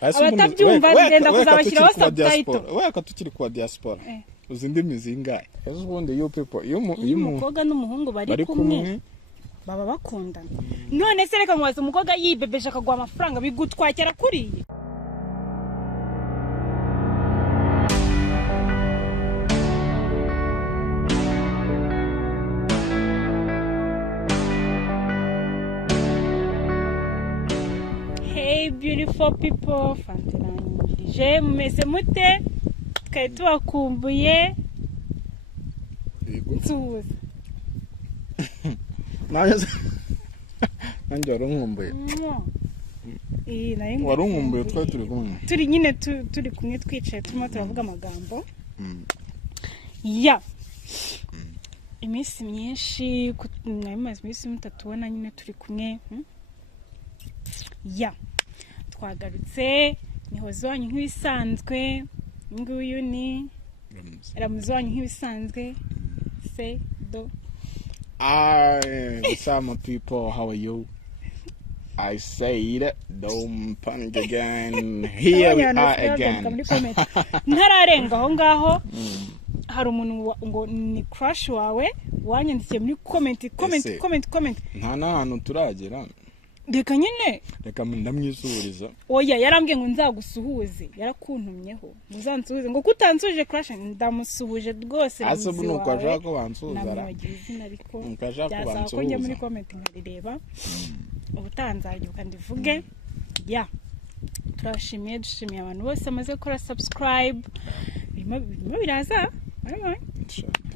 abatabyumva ndenda kuzabashyiraho subtitle weka tukiri kwa diaspora uzi indimi zingahe ejo ubundi you people iyo umukobwa n'umuhungu bari kumwe baba bakundana none se reka ngwaza umukobwa yibebesha akagwa amafaranga bigutwakira kuriye Hey beautiful people, fantarangije mumeze mute twari tubakumbuye nsuhuza nanjye warunkumbuye nayo warunkumbuye twari turi kumwe turi nyine turi kumwe twicaye turimo turavuga amagambo ya iminsi myinshi namaze iminsi mutatubona nyine turi kumwe ya twagarutse nihoze wanyu nk'ibisanzwe nguyu ni ramuzi wanyu nk'ibisanzwe se do some people, how are you? I said don't panic again. Here we are again. Ntararenga aho ngaho hari umuntu ngo ni crush wawe wanyandikiye muri comment nta nahantu turagera reka nyine reka ndamwisuhuriza oya yarambwiye ngo nzagusuhuze yarakuntumyeho uzansuhuze ngo kutansuje crush ndamusuhuje rwose ase buno kwaje ko bansuhuza namugize izina ariko nkaje ko bansuhuza njye muri comment nkarireba ubutanzaje ukandivuge ya dushimiye abantu bose amaze gukora subscribe birimo biraza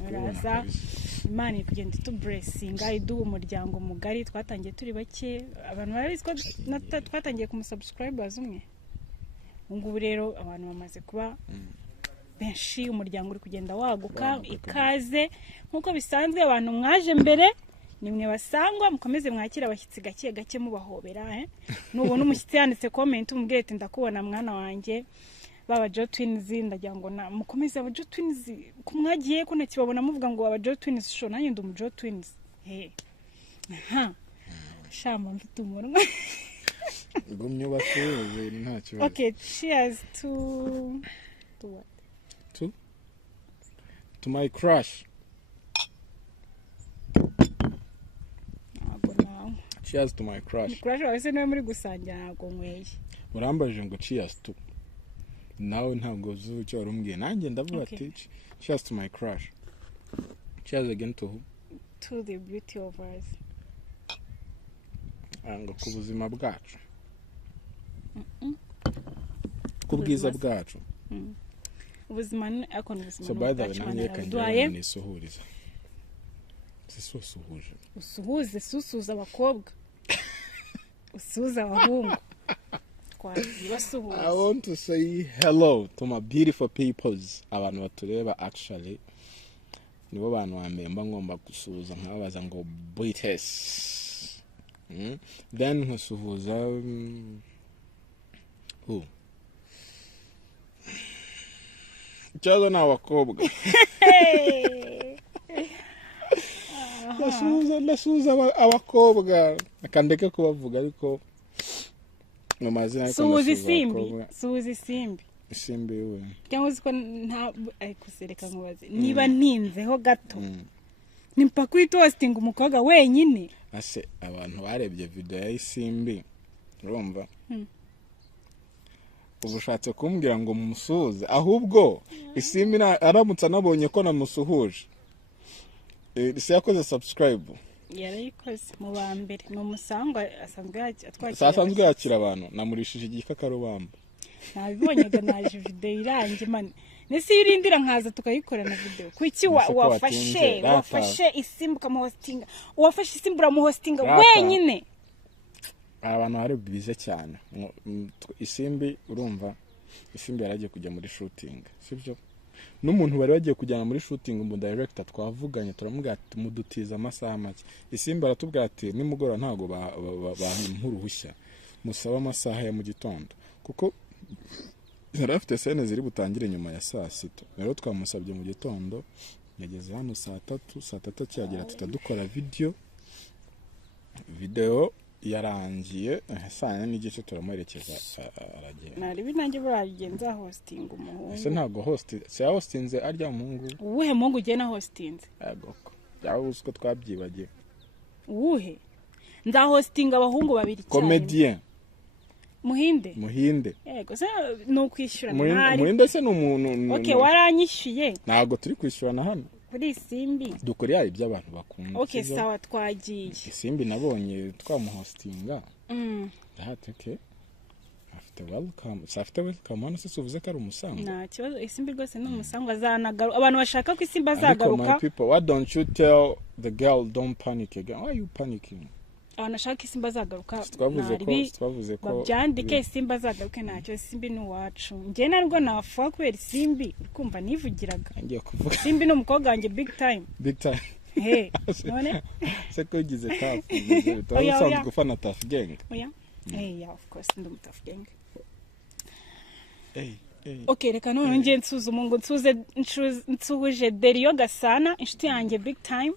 biraza Imana iri kugenda itublessinga iduha umuryango mugari twatangiye turi bake abantu barabizi ko twatangiye ku subscribers umwe ngubu rero abantu bamaze kuba benshi umuryango uri kugenda waguka ikaze nkuko bisanzwe abantu mwaje mbere nimwe basangwa mukomeze mwakira abashyitsi gake mubahobera nubona umushyitsi yanditse comment umubwire ati ndakubona mwana wanjye baba Jo Twins ndagira ngo mukomeze aba Jo Twins kumwagiye ko nakibabona muvuga ngo aba Jo Twins sho nanjye ndumu Jo Twins shama mfite umunwa gumye basuhuze nta kibazo okay cheers to what to my crush cheers to my crush wese niwe muri gusangira ntabwo nkweye urambaje ngo cheers to nawe ntabwo uzi icyo warumbwiye nanjye ndavuga ati cheers to my crush cheers again to who? To the beauty of us ngo ku buzima bwacu ku bwiza bwacu ubuzima ariko n'ubuzima so by the way nanjye kanjye nisuhuriza sisuhuje usuhuze susuza abakobwa usuhuza abahungu I want to say hello to my beautiful peoples. Abantu batureba actually nibo bantu bamemba ngomba gusuhuza nkababaza ngo boytes. Then nkasuhuza who? Cyazo na abakobwa. Nasuhuza abakobwa akandeka kubavuga ariko Suzi Simbi we cyangwa uziko nta ariko sereka nkubaze niba ntinzeho gato nimpa kwitosting umukobwa wenyine ase abantu barebye video ya Simbi urumva ubushatse kumbwira ngo mumusuhuze ahubwo Simbi aramutse nabonye ko namusuhuje ise yakoze subscribe yarayikoze mu bambere mu musangwa asanzwe yakira abantu namurishije igikakarubamba nabibonyaga naje video irangi man nese yirindira nkaza tukayikorana video kuki wafashe isimbuka mu hostinga wafashe isimbura mu hostinga wenyine abantu bari bize cyane Isimbi urumva Isimbi yaragiye kujya muri shooting sibyo n'umuntu bari bagiye kujyana muri shooting mu director twavuganye turamubwira ati mudutiza amasaha make Isimbi aratubwira ati nimugora ntago bamuruhushya musaba amasaha ya mu gitondo kuko yarafite scene ziri butangire nyuma ya saa 6 rero twamusabye mu gitondo yageze hano saa 3 cyagera tutadukora video yarangiye saa 4 n'igice turamuherekeza aragenda. naribi nanjye buragenza hosting umuhungu. Ese ntago se hostinze arya umuhungu. Uwuhe muhungu ugiye na hostinze? Yagoko. Yawe usko twabyibagiye. Uwuhe? Nza hosting abahungu babiri cyane. Comedian. Muhinde. Yego se nukwishyura Muhinde se n'umuntu. Okay, waranyishyuye. Ntago turi kwishyurana hano. Kuri Isimbi. Dukorera ibyo abantu bakunda. Okay, sawa twagiye. Isimbi nabonye twamuhostinga. Ndahateke. Afite welcome hano se suvuze ko ari umusango. Nta kibazo Isimbi rwose ni umusango azanagaruka. Abantu bashaka ko Isimbi azagaruka. People, why don't you tell the girl don't panic again? Why are you panicking? Abantu ashaka Isimbi azagaruka. Twavuze ko babyandike Isimbi azagaruke ntacyo Isimbi ni wacu. Ngiye narwo nafa kubera Isimbi ukumva nivugiraga. Ngiye kuvuga Isimbi ni umukobwa wanjye big time. Hey, none se ko gize tafu. Twasanzwe gufana Tafu Gang. Oya. Yeah, of course ndi Tafu Gang. Hey. Okay, reka none ngiye nsuzuma ngo nsuhuje Derio Gasana inshuti yanjye big time.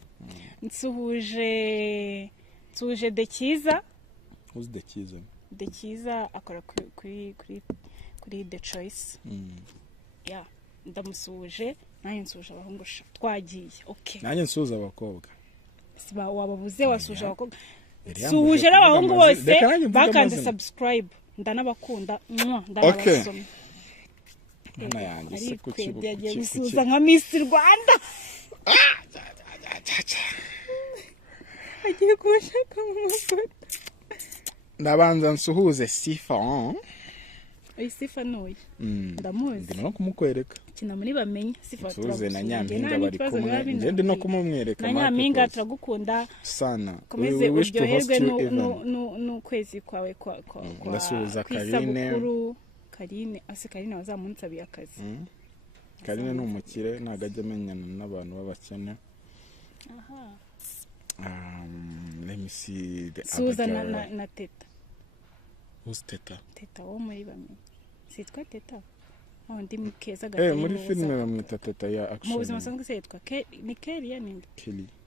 Nsuhuje Dekiza. Who's Dekiza? Dekiza akora kuri The Choice. Yeah, ndamusuhuje nanjye nsuhuje abahungu twagiye. Okay. Nanjye nsuhuje abakobwa. Siba wababuze wasuje abakobwa. Suhuje abahungu bose bakanze subscribe. Ndanabakunda. Ndanabasoma. Mwana yanjye se kuki yagiye gusuza nka Miss Rwanda. Agiye kushaka mu mafoto. Ndabanza nsuhuze Sifa. Sifa noye. Ndamuzi. Ndimo kumukwereka. Kina muri bamenye Sifa turavuze na Nyampinga bari kumwe. Ngende no kumumwereka. Na Nyampinga turagukunda sana. Komeze uryoherwe n'ukwezi kwawe kwa ndasuhuza Karine ase Karine wazamunsabiye akazi. Karine ni umukire nagajya amenyana n'abantu b'abakene. Let me see the Susan na Teta. Who's Teta? Teta wo muri bamenye. Sitwa Teta. Ndi mukeza gateye. Muri filime bamwita Teta ya action. Mu buzima sanzwe sitwa ni Kelly ya ninde?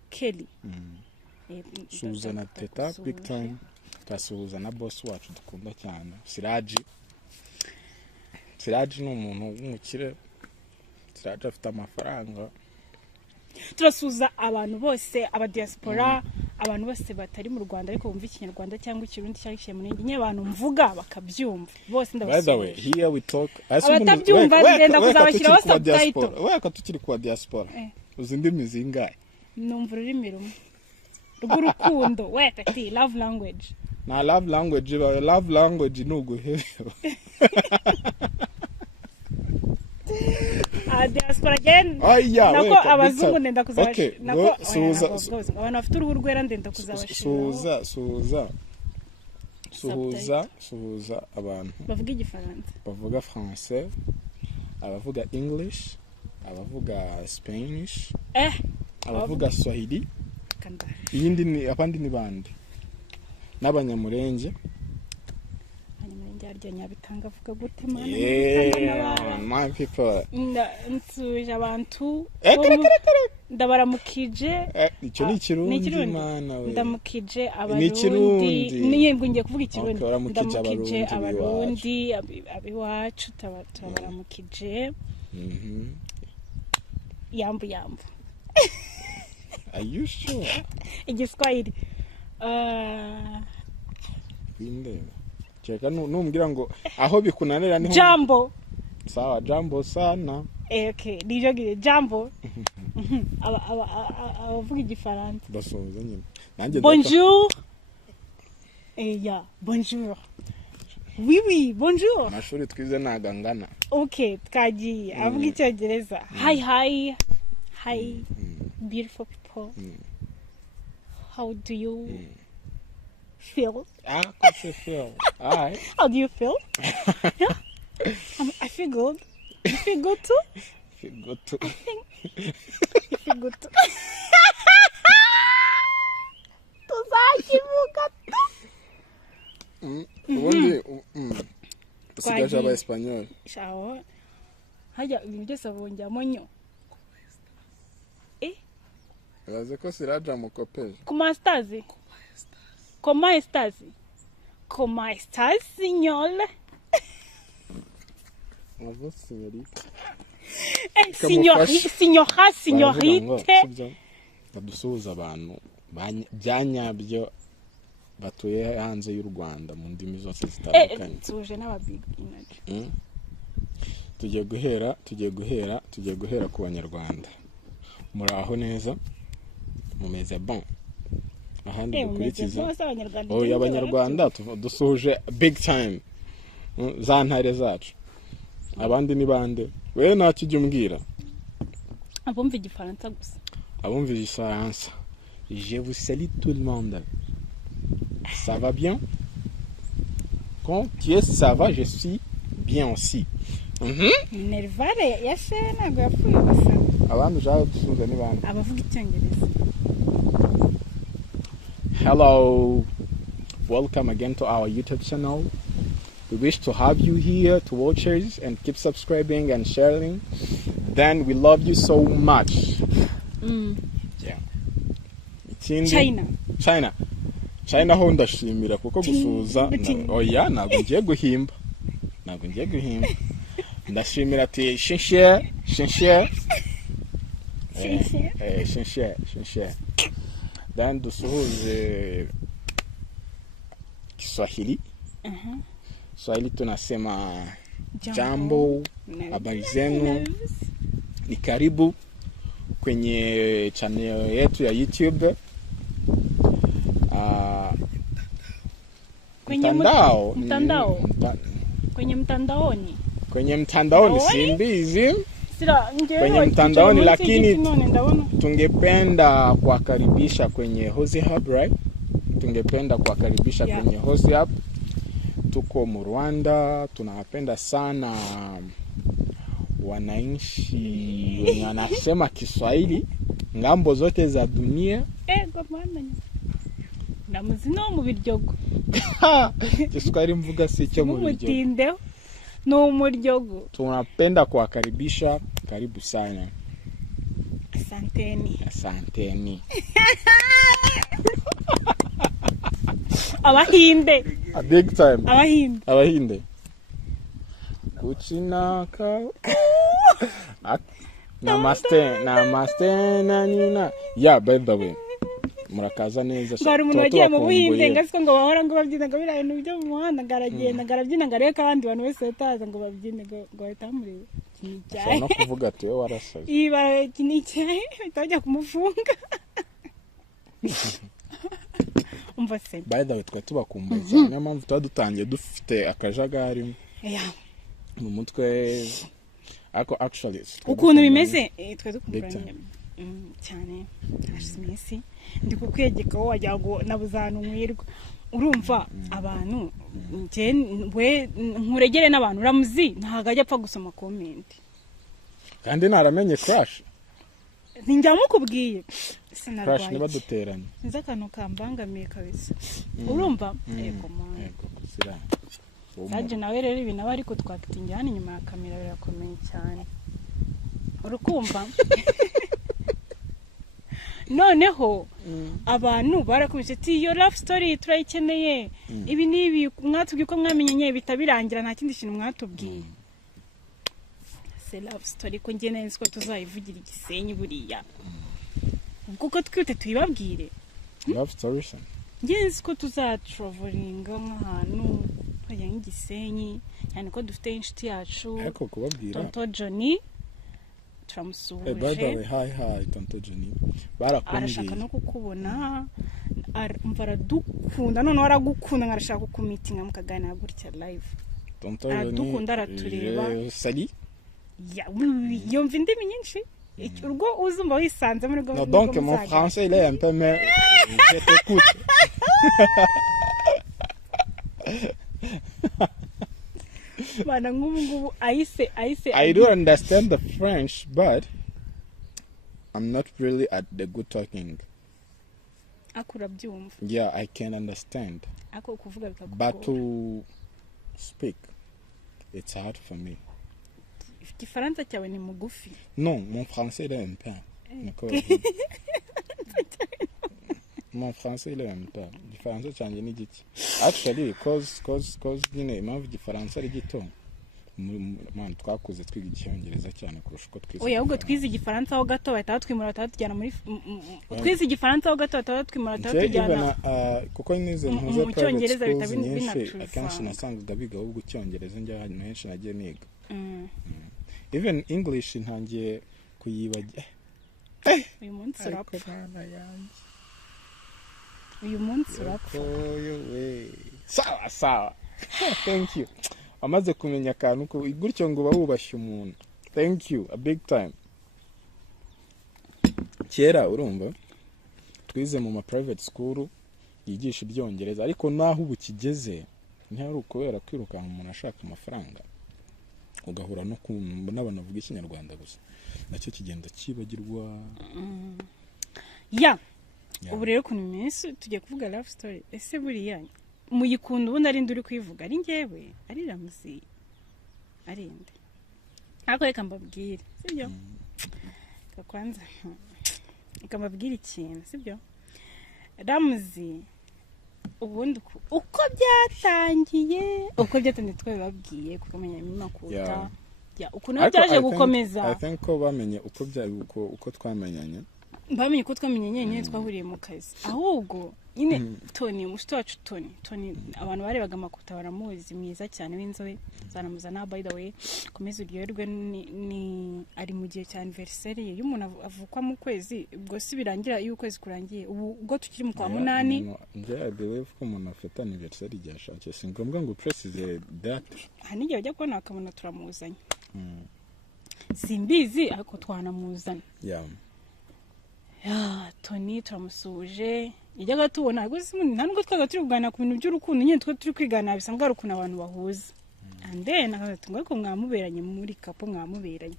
Kelly. Susan na Teta big time. Tasuhuza na boss wacu dukunda cyane. Siraji ni umuntu w'umukire. Siraji afite amafaranga. Turasuza abantu bose aba diaspora, abantu bose batari mu Rwanda ariko bumva ikinyarwanda cyangwa ikirundi cyangwa ikimunindi ny'abantu mvuga bakabyumva. Bose ndabasuza. By the way, here we talk. Abatabyumva ndenda kuzabashyiraho subtitle. Weka tukiri kwa diaspora. Uzindi mizinga. Numva ururimi rumwe. Rw'urukundo. Weka ati love language. Na love language nuguhero. Diaspora again. Nako abazungu ndenda kuzabashira. Nako abantu bafite uruhu rwera ndenda kuzabashira. Suhuza abantu. Bavuga igifaransa. Bavuga français. Abavuga English. Abavuga Spanish. Abavuga Swahili. Iyindi ni abandi ni bande. N'abanyamurenge. Arya Nyabitanga avuga gute mana my people nsuje abantu ndabaramukije icyo ni ikirundi mana we ndamukije abarundi niyembwe ngiye kuvuga ikirundi ndamukije abarundi abiwacu tabaramukije yambu are you sure igiswahili bindeba cheka numbwira ngo aho bikunanira niho Jambo sawa Jambo sana okay nijo gire Jambo avuga igifaransa basoza nyine nanjye bonjour bonjour oui bonjour amashuri twize nagangana okay twagiye avuga icyongereza hi beautiful people how do you feel? Because you feel. Alright. How do you feel? Yeah. I feel good. You feel good too? Feel good too. I think you feel good too. Tuzakivuga tu. Ubundi usigaje aba Espanyol. Shawo. Hajya ibintu byose abonjyamo nyo. Uraze ko siraja mukopeje. Ku masters. comment estás? Comment estás, señor? Ava señorita. Signora, signorite. Badusuhuza abantu bya nyabyo batuye hanze y'u Rwanda mu ndimi zose zitandukanye. Tuje n'ababiginaje. tugiye guhera ku banyarwanda. Muraho neza, mumeze bon. Ahandi dukurikiza abanyarwanda dusuhuje big time za ntare zacu. Abandi ni bande? Wewe ntacyo ujya umbwira. Abumva igifaransa gusa. Abumva igifaransa. Je vous salue tout le monde. Ça va bien? Quand tu es ça va, je suis bien aussi. Nervare yashe ntabwo yapfuye gusa. Abandi jaho dusuhuza ni bande? Abavuga icyongereza. Hello. Welcome again to our YouTube channel. We wish to have you here to watch us and keep subscribing and sharing. Then we love you so much. Yeah. China ho ndashimira kuko gusuhuza oya ntabwo ngiye guhimba. Ndashimira ati shinshe. Then dusuhuze Kiswahili. Swahili tunasema jambo, habari zenu, ni karibu kwenye channel yetu ya YouTube. Kwenye mtandaoni simbizi. Kwenye mtandaoni lakini tungependa kuwakaribisha kwenye Hozi Hub, right? Tungependa kuwakaribisha kwenye Hozi Hub. Tuko mu Rwanda, tunawapenda sana wananchi wenye wanasema Kiswahili ngambo zote za dunia. Namuzino mu biryogo. Kiswahili mvuga si cyo mu biryogo. No muryogo. Tunapenda kuwakaribisha, karibu sana. Asanteni. Abahinde. A big time. Abahinde. Kuchinaka. Namaste na nina. Yeah, by the way. Murakaza neza. Ngari umuntu wagiye mu Buhinde ngasiko ngo bahora ngo babyina ngo biraye ibintu byo mu muhanda ngaragenda ngarabyina ngareka abandi bantu bose bataza ngo babyine ngo bahita mureba. Cyane no kuvuga ati we warasaze. Iba kinicaye bitajya kumufunga. Umva se. By the way twa tubakumbuye cyane niyo mpamvu twadutangiye dufite akajagari. Yeah. Mu mutwe actually ukuntu bimeze twa dukumburanye. Cyane hashimisi ndi kukwegeka wo wajya ngo nabuzana umwirwa urumva abantu we nkuregere n'abantu ramuzi ntaga ajya apfa gusoma comment kandi naramenye crash ninjya mukubwiye crash niba duteranye nza kantu kambangamiye kabisa urumva yego kusira saje nawe rero ibi nawe ariko twakitingira hano inyuma ya kamera birakomeye cyane urukumva noneho abantu barakubise ati iyo love story turayikeneye ibi nibi mwatubwiye ko mwamenye bitabirangira nta kindi kintu mwatubwiye c'est love story ko nge neza ko tuzayivugira Igisenyi buriya kuko twite tuyibabwire love story ngenzi ko tuzatravelinga nk'ahantu twajya nk'Igisenyi cyane ko dufite inshuti yacu ariko kubabwira Tonto Johnny turamusuhuje. By the way, hi Tonto Johnny. Barakumbwiye. Arashaka no kukubona. Aradukunda none waragukunda ngarashaka kukumitinga mukaganira gutya live. Tonto Johnny. Aradukunda aratureba. Sali? Ya, yumva indimi nyinshi. Urwo uzumva wisanze muri No, donc mon français il est un peu mais je t'écoute. I do understand the French, but I'm not really at the good talking. Yeah, I can understand. But to speak, it's hard for me. Non, mon français est un peu. mon français il est même pas igifaransa cyanjye ni gike actually cause nyine impamvu igifaransa ari gito man twakuze twiga icyongereza cyane kurusha uko twize oya ahubwo twize igifaransa aho gato bahita batwimura batujyana muri twize igifaransa aho gato bahita batwimura batujyana kuko nize ntuze mu cyongereza bita nyinshi akenshi nasangaga biga ahubwo icyongereza njya ahantu henshi nagiye niga even English ntangiye kuyibagira uyu munsi urapfa sawa thank you amaze kumenya akantu ko gutyo ngo bawubashye umuntu thank you a big time kera urumva twize mu ma private school yigisha ibyongereza ariko naho ubu kigeze ntihari ukubera kwiruka umuntu ashaka amafaranga ugahura no n'abantu bavuga ikinyarwanda gusa nacyo kigenda kibagirwa ubu rero ku minsi tugiye kuvuga love story ese buriya muyikunda ubundi ari nduri kwivuga ari njyewe ari Ramuzi ari nde ariko reka mbabwire sibyo kakwanza reka mbabwire ikintu sibyo Ramuzi ubundi uko byatangiye twabibabwiye kukamenya imimakuta ukuntu byaje gukomeza I think ko bamenye uko twamenyanye bamenye ko twamenye nyine twahuriye mu kazi ahubwo nyine Tony mushito wacu Tony abantu barebaga amakuta baramuzi mwiza cyane w'inzobe zanamuzana by the way komeza uryoherwe ni ari mu gihe cya anniversary ye y'umuntu avukwa mu kwezi ubwo si birangira iyo ukwezi kurangiye ubwo tukiri mu kwa munani I believe ko umuntu afite anniversary ryashaje si ngombwa ngo precise date n'igihe bajya kubona bakabona turamuzanye simbizi ariko twanamuzanye Tony turamusuje ijyaga tubona gusa nta nubwo twaga turi kuganira ku bintu by'urukundo nyine turi kwigana bisanzwe ari ukuntu abantu bahuza and then akatunga ko mwamuberanye muri kapo mwamuberanye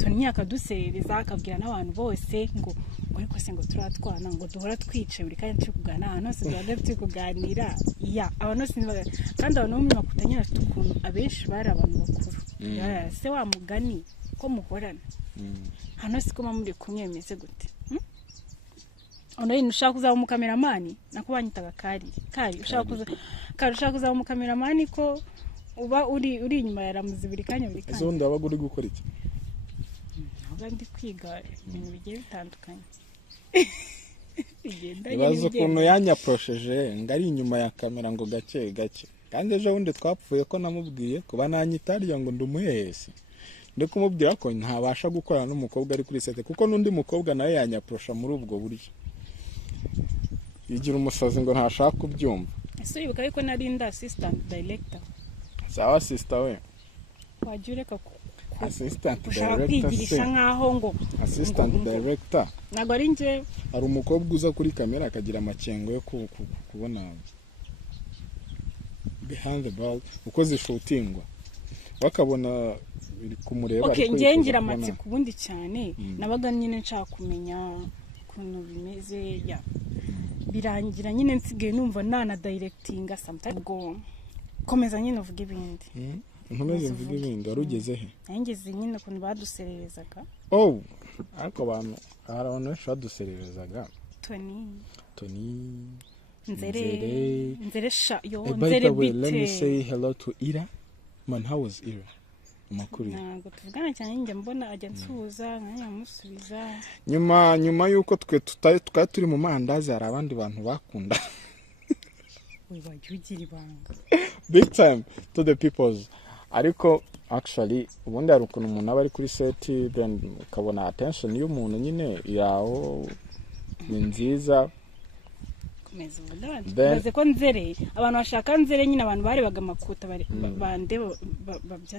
Tony akadusereza akabwira n'abantu bose ngo ariko se ngo turatwana ngo duhora twicaye buri kanya turi kuganira ahantu hose duhora turi kuganira abantu bose kandi abantu bo muri makutanye afite ukuntu abenshi bari abantu bakuru se wa mugani ko muhorana hano siko muri kumwe bimeze gute ushaka kuzaba umukameramani nako banyitaga kari ushaka kuzaba umukameramani ko uba uri inyuma ya Ramuzi buri kanya izo ndabaga uri gukora iki ntabwo ndi kwiga ibintu bigiye bitandukanye ibaze ukuntu yanyaprosheje ngari inyuma ya kamera ngo gake kandi ejo bundi twapfuye ko namubwiye kuba nanyitariye ngo ndumuhehese ndi kumubwira ko ntabasha gukorana n'umukobwa ari kuri sete kuko n'undi mukobwa nawe yanyaprosha muri ubwo buryo yigira umusazi ngo ntashaka kubyumva ese uribuka yuko nari nda assistant director sawa sister we wajya ureka assistant director kwigirisha nkaho ngo assistant director ntabwo ari njye hari umukobwa uza kuri kamera akagira amakengo yo kubona behind the ball uko zishutingwa bakabona kumureba ariko ngiye ngira amatsiko ubundi cyane nabaga nyine nshaka kumenya ukuntu bimeze birangira nyine nsigaye numva nana directinga sometimes go komeza nyine uvuga ibindi nkomeze mvuga ibindi warugeze he nangeze nyine ukuntu badusererezaga ariko abantu hari abantu benshi badusererezaga Tony Nzere Nzere bite let me say hello to Ira man how was Ira makuru ntabwo tuvugana cyane njye mbona ajya nsuhuza nkanya musubiza nyuma yuko twari turi mu mandazi hari abandi bantu bakunda wajya ugira ibanga big time to the peoples ariko actually ubundi hari ukuntu umuntu aba ari kuri set then ukabona attention y'umuntu nyine yaho ni nziza baze ko Nzere abantu bashaka Nzere nyine abantu barebaga amakuta bande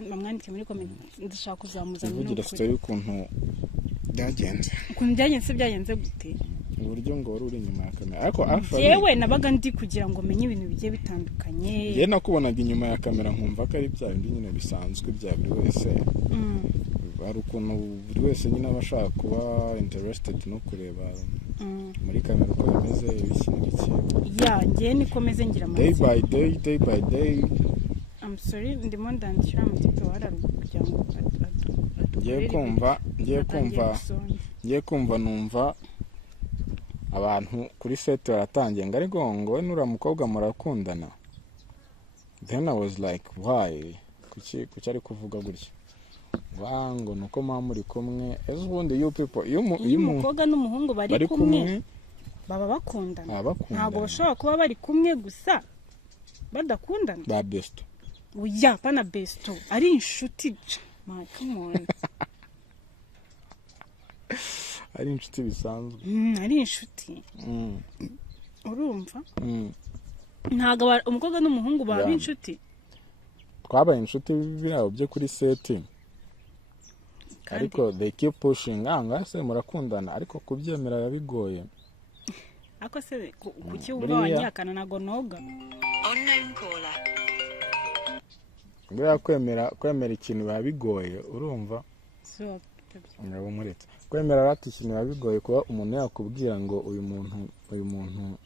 bamwandike muri comment ndashaka kuzamuzana uvugira story ukuntu byagenze gute uburyo ngo wari uri inyuma ya kamera ariko actually yewe nabaga ndi kugira ngo menye ibintu bigiye bitandukanye ye nakubonaga inyuma ya kamera nkumva ko ari bya bindi nyine bisanzwe bya buri wese hari ukuntu buri wese nyine aba ashaka kuba interested no kureba muri kamera uko bimeze ibiki ngiye nikomeze ngira amatsiko day by day I'm sorry ndimo ndandikira mu tipo wararugo kugira ngo ngiye kumva numva abantu kuri set baratangiye ngo ariko ngo we n'uriya mukobwa murakundana. Then I was like why, kuki ari kuvuga gutya ngo nuko mama muri kumwe. Ese ubundi you people iyo umukobwa n'umuhungu bari kumwe baba bakundana, ntabwo bashobora kuba bari kumwe gusa badakundana. ba best oya pana besto ari inshuti come on. ari inshuti bisanzwe. ari inshuti urumva. ntabwo umukobwa n'umuhungu baba inshuti. twabaye inshuti biraho byo kuri seti, ariko they keep pushing se murakundana, ariko kubyemera yabigoye. ako se kuki uba wanyakana nago noga unknown caller. Buriya kwemera ikintu biba bigoye, urumva. so ngabo muretse kwemera rati ikintu biba bigoye, kuba umuntu yakubwira ngo uyu muntu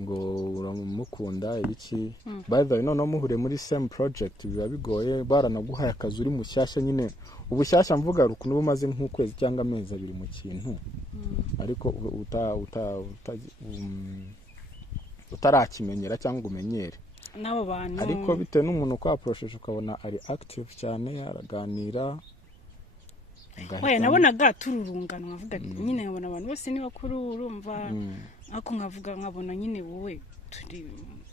ngo uramukunda iki. By the way no muhure muri same project biba bigoye, baranaguhaye akazi uri mushyashya nyine. Ubushyashya mvuga rukuno bumaze nk'ukwezi cyangwa amezi abiri mu kintu, ariko utarakimenyera cyangwa umenyere n'abo bantu. ariko bitewe n'umuntu ko approaches ukabona ari active cyane, araganira. Oya nabonaga tururungana, nkavuga nyine nkabona abantu bose ni bakuru urumva. Ako nkabona nyine wowe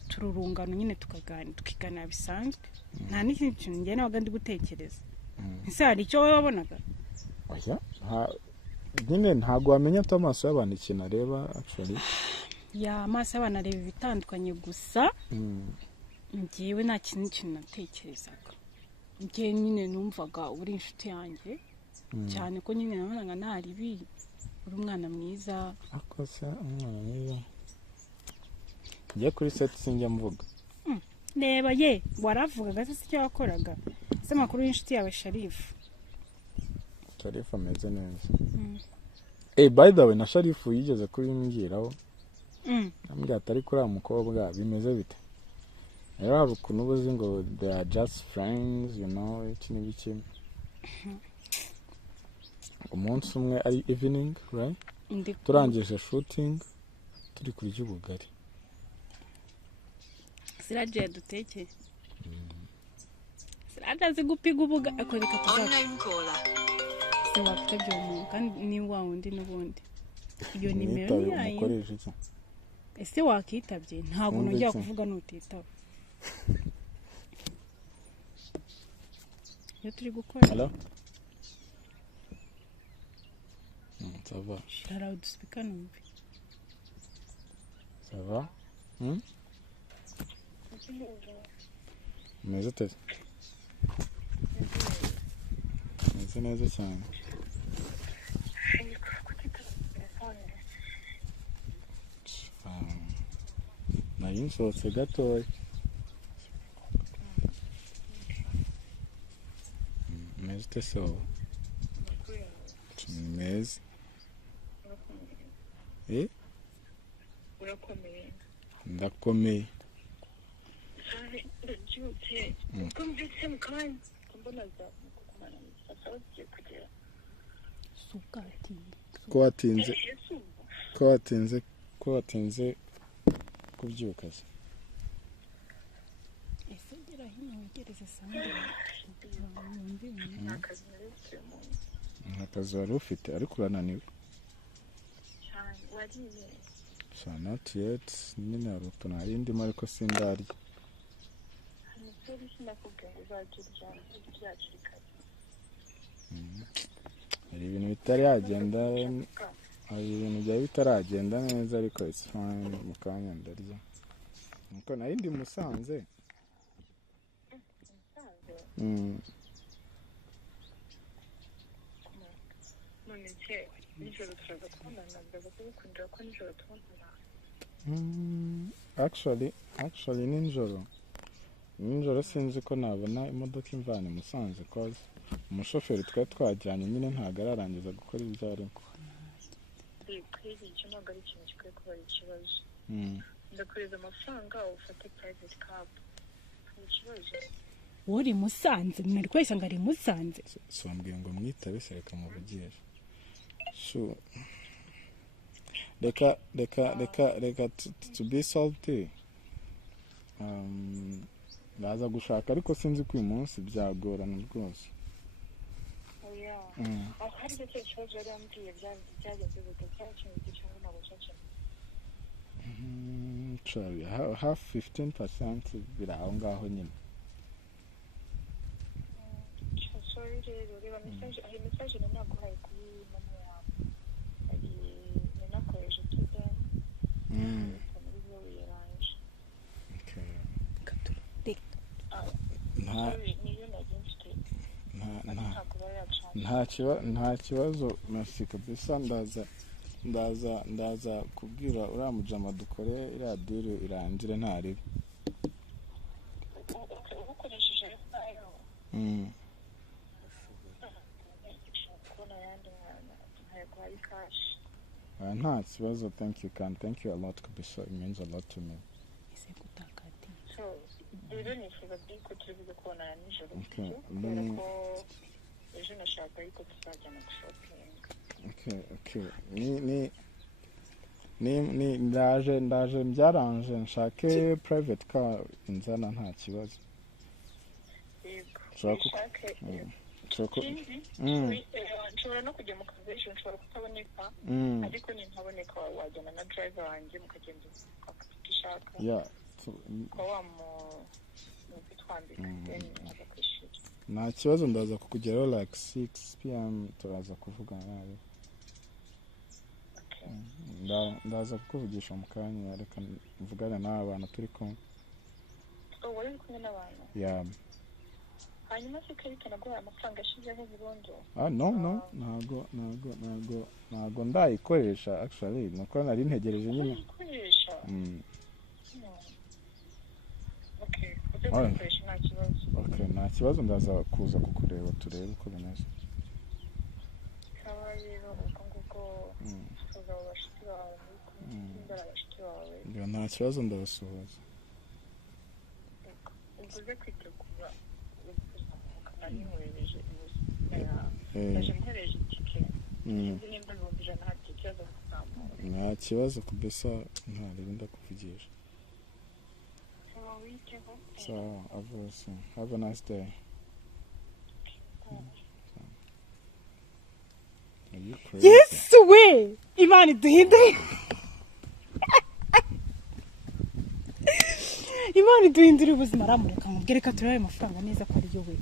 tururungano nyine tukigana bisanzwe. Nta n'ikindi kintu njye nabaga ndi gutekereza. Ese hari icyo wowe wabonaga? Oya nyine ntabwo wamenya amaso y'abantu ikintu areba actually. ya amaso y'abantu areba ibitandukanye gusa. njyewe nta kintu natekerezaga. njye nyine numvaga uri inshuti yanjye cyane, ko nyine nabonaga ntari uri umwana mwiza. akose umwana mwiza njye kuri set sinjya mvuga. reba ye waravugaga se icyo wakoraga. se makuru y'inshuti yawe Sharifu ameze neza. By the way na Sharifu yigeze kubimbwiraho. ambwira atari kuri mukobwa bimeze bite. rero hari ukuntu ubuzi ngo they are just friends, you know, iki n'iki. umunsi umwe ari evening right, turangije shooting turi kurya ubugari. siraje yadutekeye. siraje gupiga ubuga akoreka Unknown caller. se wakitabye umuntu kandi ni wa wundi n'ubundi. iyo nimero yayo umukoresha iki. ese wakitabye ntabwo nongera kuvuga nutitaba. iyo turi gukora hello ça va shara udusipika numve. ça va meze ute? meze neza cyane. nari nsohotse gatoya. meze ute se wowe? meze urakomeye. ndakomeye. ndabyutse ubwo mbyutse mu kanya mbona kukumana sasa ugiye kugera. sukati ko watinze kubyuka se. ese gira hino wegereze sande. akazi naretse mu akazi wari ufite ariko urananiwe cyane. wariye not yet. nyine hari utuntu hari ndimo ariko sindarya. hari sinakubwiye ngo uzajya uryakira kare. hari ibintu bitaragenda, hari ibintu byari bitaragenda neza ariko it's fine. mu kanya ndarya nuko nari ndi Musanze. none se nijoro turaza kubonana, ndaza kubikundira ko nijoro tubonana. actually nijoro sinzi ko nabona imodoka imvana Musanze cause umushoferi twari twajyanye nyine ntabwo ararangiza gukora ibyo ariko. kwiga icyo ntabwo ari ikintu gikwiye kuba ari ikibazo. ndakureza amafaranga ufate private cab. ni ikibazo. uri Musanze mwari kwese ngo ari Musanze. so mbwiye ngo mwitabe se reka muvugishe. reka to be salty. Ndaza gushaka ariko sinzi ko uyu munsi byagorana rwose. oya hari icyo kibazo yari yambwiye byagenze gute cyangwa cyangwa ntabwo cyacamo half 15% biri aho ngaho nyine. sorry rero reba message aho message nanaguhaye kuri mama yawe nanakoresha tudem muri byo yaranje nta kibazo merci kabisa. ndaza kubwira uriya mujama dukore iriya dure irangire ntaribe. ukoresheje ayo kubona yandi ntayaguhaye cash. Nta kibazo. Thank you a lot kabisa. It means a lot to me. So rero nifuza ko turi kubona nijoro Okay. kubera ko ejo nashaka ariko tuzajyana shopping. Okay. Ni ndaje byaranje nshake private car inzana nta kibazo. nshobora no kujya mu kazi ejo nshobora kutaboneka ariko nintaboneka wajyana na driver wanjye mukagenda ukishaka ko wamutwambika agakwishyura. Nta kibazo ndaza kukugeraho like 6 PM turaza kuvugana nawe. Ndaza kukuvugisha mu kanya reka mvugane nawe abantu turi kumwe. Wari kumwe n'abantu? Yeah. Hanyuma se karita naguhaye amafaranga ashizeho burundu? No, ntago ndayikoresha actually nuko nari ntegereje nyine. Ndayikoresha? Okay, utegereje nta kibazo. Okay, nta kibazo ndaza kuza kukureba turebe uko bimeze. Sawa rero ubwo nguko uzaba bashiki bawe imbere abashiki bawe. Nta kibazo ndabasuhuza. Uguze kwitegura nanimwereje ndaje nkoresha itike sinzi nimba bumvira nta kibazo kuzamuka. Nta kibazo kabisa ntarebe ndakuvugisha. So, have a nice day. Are you crazy? Yes we Imana iduhindure. Imana iduhindure ubuzima ramureka mubwire ko turaye amafaranga neza ko ari yo we.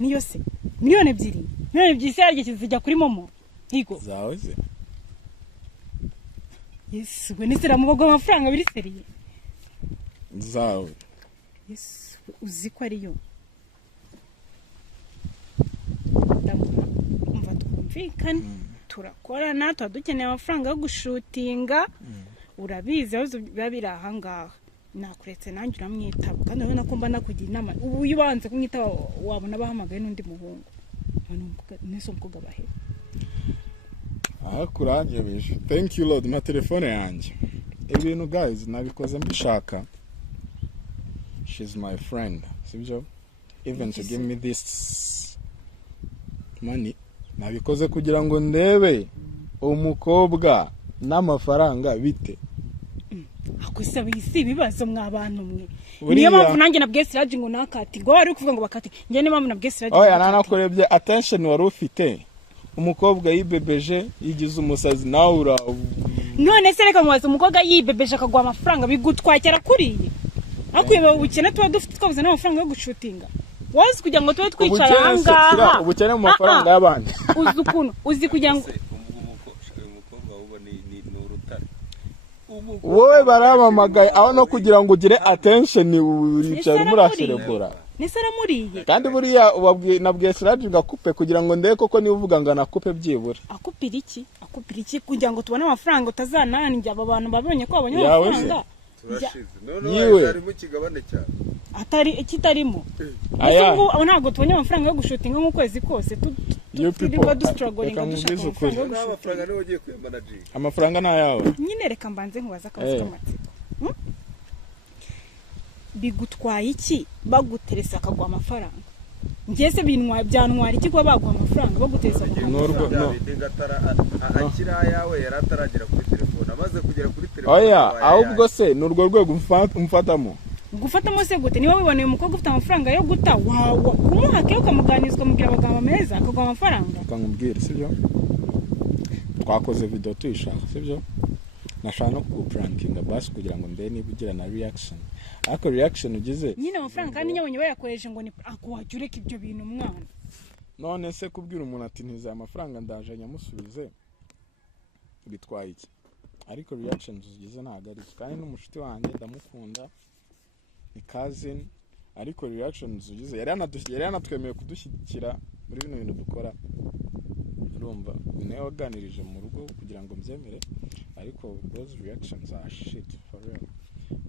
Niyo se miliyoni 2 se yaryo kizijya kuri momo. Higo. Zawe se. Yes we nisira mu bogo amafaranga biri seriye. Zawe. Yes uzi ko ari yo. Umva twumvikane turakorana dukeneye amafaranga yo gushutinga. Urabizi aho babiri aha ngaha. Nakuretse nanjye uramwitaba kandi urabona ko mba nakugira inama ubu yubanze kumwitaba wabona bahamagaye n'undi muhungu niso mukobwa bahe kuranje bishe. Thank you Lord. Ma telefone yanjye ibintu guys nabikoze mbishaka. She's my friend sibyo even to give me this money nabikoze kugira ngo ndebe umukobwa n'amafaranga bite. Akusaba isi bibazo mwabantu mwe. Niyo mpamvu nanjye nabwiye Siraji ngo nakati ngo wari kuvuga ngo bakati njye niyo mpamvu nabwiye Siraji. Oya nanakurebye attention wari ufite umukobwa yibebeje yigize umusazi nawe ura. None se reka mubaze umukobwa yibebeje akagwa amafaranga bigutwakira kuriye. Akwiba ubukene tuba dufite twabuze n'amafaranga yo gushutinga. Wazi kugira ngo tube twicara ahangaha. Ubukene mu mafaranga y'abandi. Uzi kugira ngo wowe baramamagaye aho no kugira ngo ugire attention uricara murasherebora. Nisara muriye. Kandi buriya nabwiye Siraji ngakupe kugira ngo ndebe koko niba uvuga ngo nakupe byibura. Akupira iki kugira ngo tubone amafaranga utazananjye aba bantu babonye ko abonye amafaranga. None ari mu kigabane cyane. Atari ikitarimo. Aya ntabwo tubonye amafaranga yo gushutinga mu kwezi kose turiba dustruggling dushaka amafaranga niwe ugiye kuyamanager. Amafaranga na yawe. Nyine reka mbanze nkubaza akabazo k'amatsiko. Bigutwaye iki baguteresa akagwa amafaranga? Ngese byantwara iki kuba bagwa amafaranga baguteresa akagwa amafaranga? Ngatara akira yawe yarataragira kuri telefone amaze kugera kuri telefone. Oya, ahubwo se ni urwo rwego umfatamo. Gufatamo se gute? Niba wiboneye umukobwa ufite amafaranga yo guta kumuha ke ukamuganirizwa mugira abagabo meza akaguha amafaranga. Ukamubwira sibyo? Twakoze video tuyishaka sibyo? Nashaka no kuguprankinga basi kugira ngo mbe niba ugira na reaction. Ariko reaction ugize nyine amafaranga kandi nyabonye bayakoresha ngo ni akuhajureka ibyo bintu mwana. None se kubwira umuntu ati ntiza amafaranga ndaje nyamusubize bitwaye iki? Ariko reactions ugize ntago ari kandi n'umushiti wanjye ndamukunda ni cousin, ariko reactions ugize yari anatwemeye kudushyigikira muri bino bintu dukora. Urumva niwe waganirije mu rugo kugira ngo mbyemere, ariko those reactions are shit for real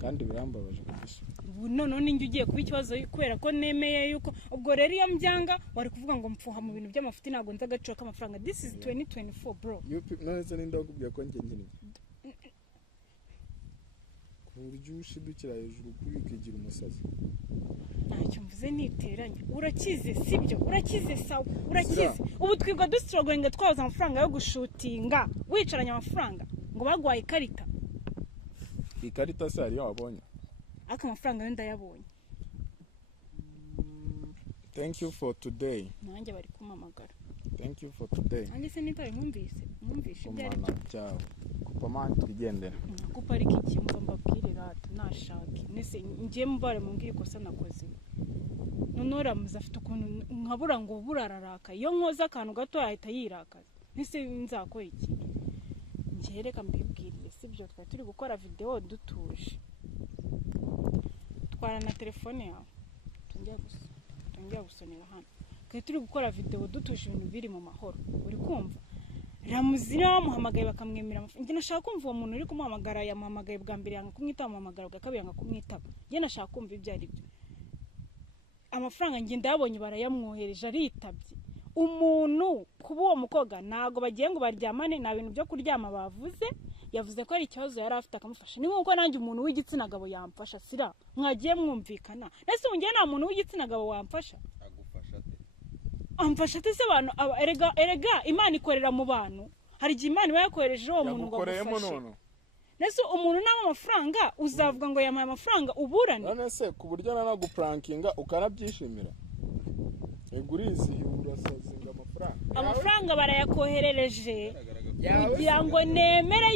kandi birambabaje kabisa. None ninjye ugiye kuba ikibazo kubera ko nemeye yuko ubwo rero iyo mbyanga wari kuvuga ngo mpfuha mu bintu by'amafuti ntago nza agaciro k'amafaranga. This is 2024 bro. None se ndakubwiye ko njye nyine kuryo ushidukira hejuru kuri ukigira umusazi. Ntacyo mvuze niteranye. Urakize sibyo? Urakize sawa. Urakize. Ubu twigwa dustruggling twaza amafaranga yo gushutinga. Wicaranye amafaranga ngo bagwaye ikarita. Ikarita se ari wabonye? Aka amafaranga yo ndayabonye. Thank you for today. Nanjye bari kumamagara. Thank you for today. Nanjye se nitari mwumvishe byari cyawe. Kupa man twigendera. Kupa ariko iki mva mbabwirira ati nashake. Nese ngiye mbare mumbwire kosa nakoze. Nonora muzafite ukuntu nkabura ngo burararaka. Iyo nkoza akantu gato ahita yirakaza. Nese nzakora iki? Ngereka mbibwiriye sibyo twari turi gukora video dutuje. Twara na telefone yawe. Tungiye gusonera hano. Twari turi gukora video dutuje ibintu biri mu mahoro. Uri kumva? Ramuzina bamuhamagaye bakamwemera amafaranga. Njye nashaka kumva uwo muntu uri kumuhamagara yamuhamagaye bwa mbere yanga kumwitaba muhamagara bwa kabiri yanga kumwitaba. Njye nashaka kumva ibyo ari byo. Amafaranga njye ndabonye barayamwohereje aritabye. Umuntu kuba uwo mukoga nago bagiye ngo baryamane na bintu byo kuryama bavuze, yavuze ko ari ikibazo yari afite akamufasha. Ni nkuko nanjye umuntu w'igitsina gabo yamfasha sira. Mwagiye mwumvikana. Nese ungiye nta muntu w'igitsina gabo wamfasha. Amfasha ate se abantu erega Imana ikorera mu bantu. Hari igihe Imana bayakoresheje uwo muntu ngo agufashe. Nese umuntu naba amafaranga uzavuga ngo yamaye amafaranga uburane. None se ku buryo nanaguprankinga ukanabyishimira. Egurizi urasazinga amafaranga barayakoherereje kugira ngo nemere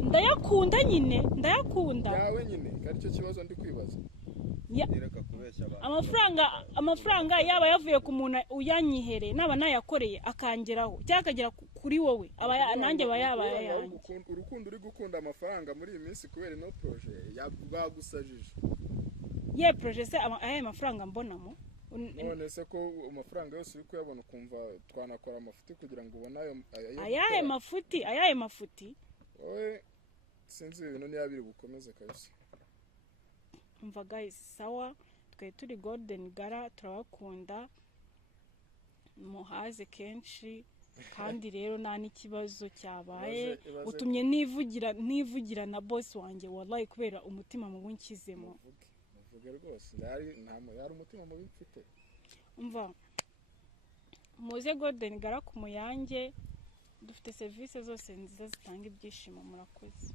ndayakunda nyine ndayakunda. Yawe nyine kandi cyo kibazo ndi kwibaza. Amafaranga yaba yavuye ku muntu uyanyihere naba nayakoreye akangeraho cyakagera kuri wowe nanjye bayaba yanjye. Urukundo uri gukunda amafaranga muri iyi minsi kubera no projet bagusajije. Ye projet se aya mafaranga mbonamo. None se ko amafaranga yose uri kuyabona ukumva twanakora amafuti kugira ngo ubone ayahe mafuti oye sinzi ibintu niya biri bukomeze kabisa. Umva guys sawa twe turi Golden Gara turabakunda muhaze kenshi kandi rero nta n'ikibazo cyabaye utumye nivugira na boss wanjye wallahi kubera umutima mu bunkizemo. Vuga rwose yari umutima mu bifite. Umva muze Golden Gara ku Muyange dufite service zose nziza zitanga ibyishimo murakoze.